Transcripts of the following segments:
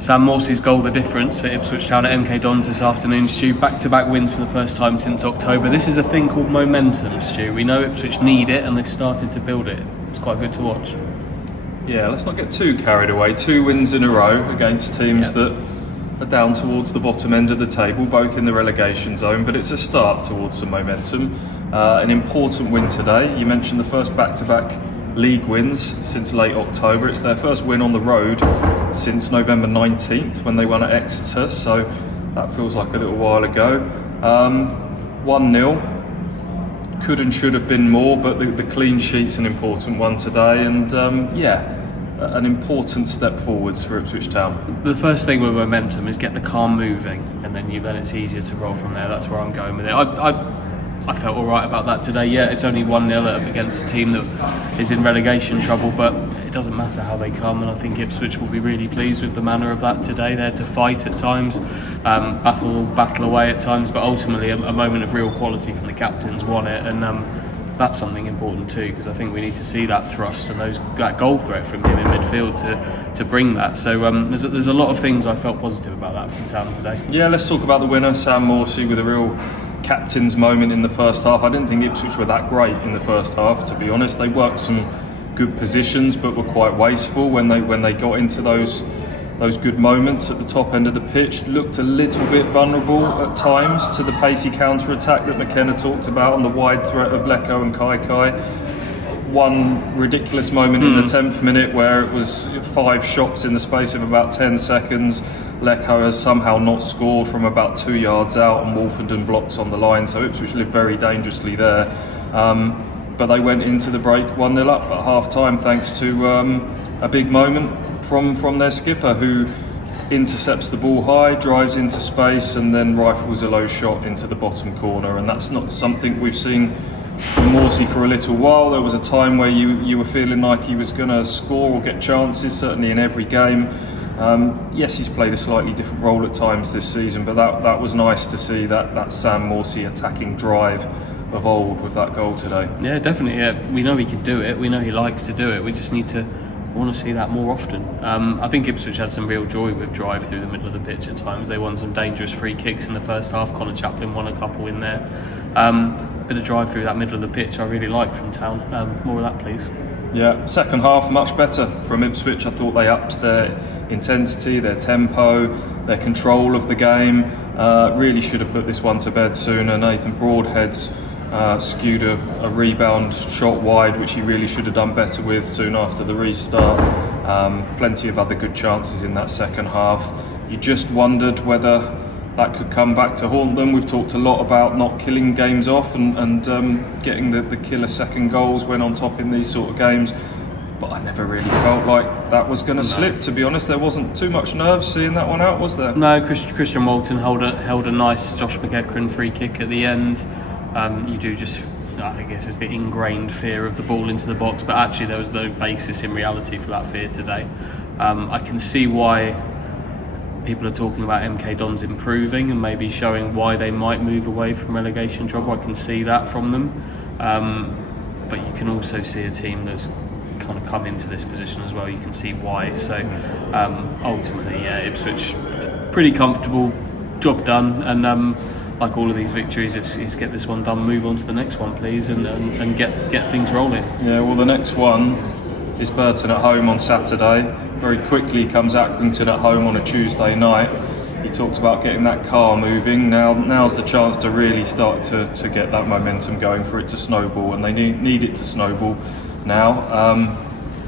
Sam Morsey's goal the difference for Ipswich Town at MK Dons this afternoon, Stu. Back-to-back wins for the first time since October. This is a thing called momentum, Stu. We know Ipswich need it and they've started to build it. It's quite good to watch. Yeah, let's not get too carried away. 2 wins in a row against teams that are down towards the bottom end of the table, both in the relegation zone, but it's a start towards some momentum. An important win today. You mentioned the first back-to-back league wins since late October. It's their first win on the road since November 19th when they won at Exeter, so that feels like a little while ago. 1-0, could and should have been more, but the clean sheet's an important one today, and an important step forwards for Ipswich Town. The first thing with momentum is get the car moving, and then it's easier to roll from there. That's where I'm going with it. I felt all right about that today. Yeah, it's only 1-0 against a team that is in relegation trouble, but it doesn't matter how they come, and I think Ipswich will be really pleased with the manner of that today. They're to fight at times, battle away at times, but ultimately a moment of real quality from the captains won it, and that's something important too, because I think we need to see that thrust and that goal threat from him in midfield to bring that. So there's a lot of things I felt positive about that from Town today. Yeah, let's talk about the winner, Sam Morsey, with a real captain's moment in the first half. I didn't think Ipswich were that great in the first half, to be honest. They worked some good positions but were quite wasteful when they got into those good moments at the top end of the pitch. Looked a little bit vulnerable at times to the pacey counter-attack that McKenna talked about and the wide threat of Lecco and Kai. One ridiculous moment in the 10th minute where it was 5 shots in the space of about 10 seconds. Lecco has somehow not scored from about 2 yards out, and Wolfenden blocks on the line, so Ipswich lived very dangerously there. But they went into the break 1-0 up at half-time thanks to a big moment from their skipper, who intercepts the ball high, drives into space, and then rifles a low shot into the bottom corner. And that's not something we've seen from Morsey for a little while. There was a time where you were feeling like he was going to score or get chances, certainly in every game. Yes, he's played a slightly different role at times this season, but that was nice to see that Sam Morsey attacking drive of old with that goal today. Yeah, definitely. Yeah. We know he can do it. We know he likes to do it. We just need to want to see that more often. I think Ipswich had some real joy with drive through the middle of the pitch at times. They won some dangerous free kicks in the first half. Connor Chaplin won a couple in there. Bit of drive through that middle of the pitch I really liked from Town. More of that, please. Yeah, second half much better from Ipswich. I thought they upped their intensity, their tempo, their control of the game. Really should have put this one to bed sooner. Nathan Broadhead's skewed a rebound shot wide, which he really should have done better with soon after the restart. Plenty of other good chances in that second half. You just wondered whether that could come back to haunt them. We've talked a lot about not killing games off and getting the killer second goals when on top in these sort of games, but I never really felt like that was going to slip, to be honest. There wasn't too much nerve seeing that one out, was there? No, Christian Walton held a nice Josh McEachran free kick at the end. You do just, I guess it's the ingrained fear of the ball into the box, but actually there was no basis in reality for that fear today. I can see why people are talking about MK Dons improving and maybe showing why they might move away from relegation trouble. I can see that from them, but you can also see a team that's kind of come into this position as well. You can see why. So ultimately, yeah, Ipswich pretty comfortable, job done, and like all of these victories, it's get this one done, move on to the next one, please, and get things rolling. Yeah, well, the next one is Burton at home on Saturday. Very quickly comes Accrington at home on a Tuesday night. He talked about getting that car moving. Now's the chance to really start to get that momentum going, for it to snowball, and they need it to snowball now.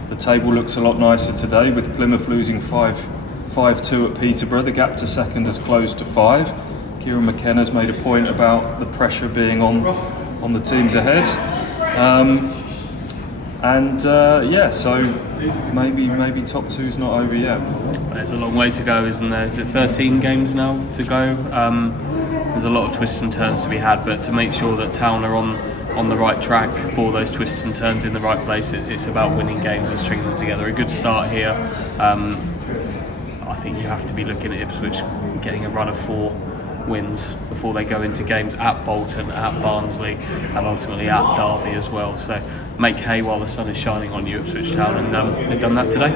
The table looks a lot nicer today, with Plymouth losing 5-2 at Peterborough. The gap to second has closed to 5. Kieran McKenna's made a point about the pressure being on the teams ahead. So maybe top two's not over yet. There's a long way to go, isn't there? Is it 13 games now to go? There's a lot of twists and turns to be had, but to make sure that Town are on the right track for those twists and turns in the right place, it's about winning games and stringing them together. A good start here. I think you have to be looking at Ipswich getting a run of 4 wins before they go into games at Bolton, at Barnsley, and ultimately at Derby as well. So make hay while the sun is shining on you, Ipswich Town, and they've done that today.